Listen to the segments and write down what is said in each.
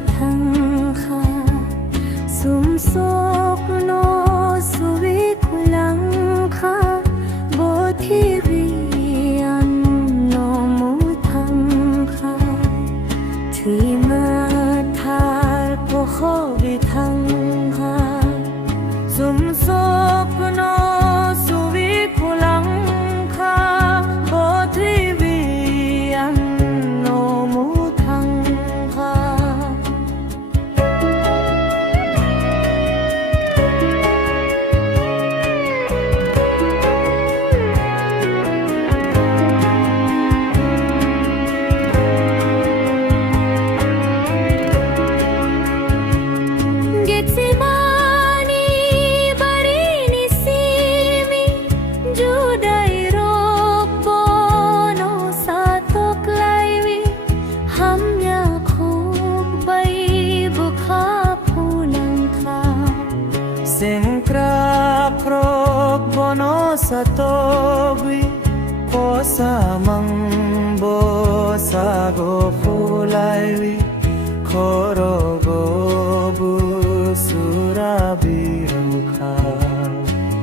thăng kha sum sok no suvi kulang kha bo thi ri an no mu thăng kha thi ma thar po kho vi thăng kha sum sok no suvi kulang kha bo thi vi an no mu thăng kha Sengkra prok bono satobi kosa mambo sago fulaiwi khoro go busurabi rukha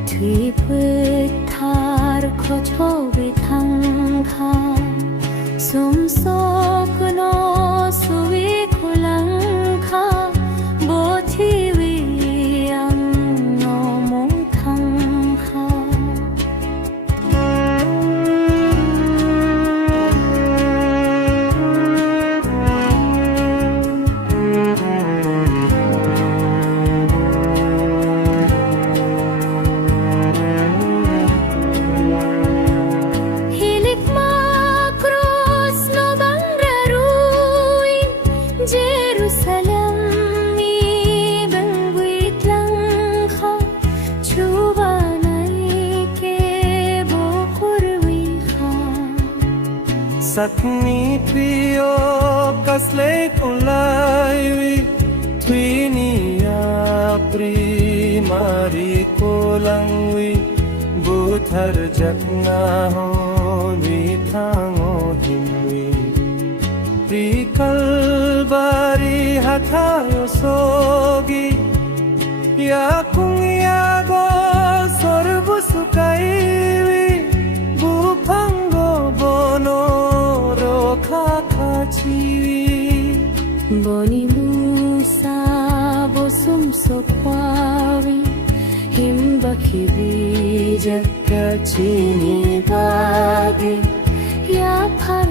thủy phơi thar kho chobi thăng kha sum sok no suvi kulang kha bo thi vi ang no mong thăng kha Jerusalem mi bangui tlang kha chuba nai ke bo khurwi kha sakni pio kasle kolaiwi twini apri mari kolangwi buthar jakna ho mi thango himwi prikal bari hathayo sogi ya kung ya go sorbu sukaiwi bupango bono rokha khachiwi boni musa bo sum sokwawi himba khibi jakka chini bagi ya phar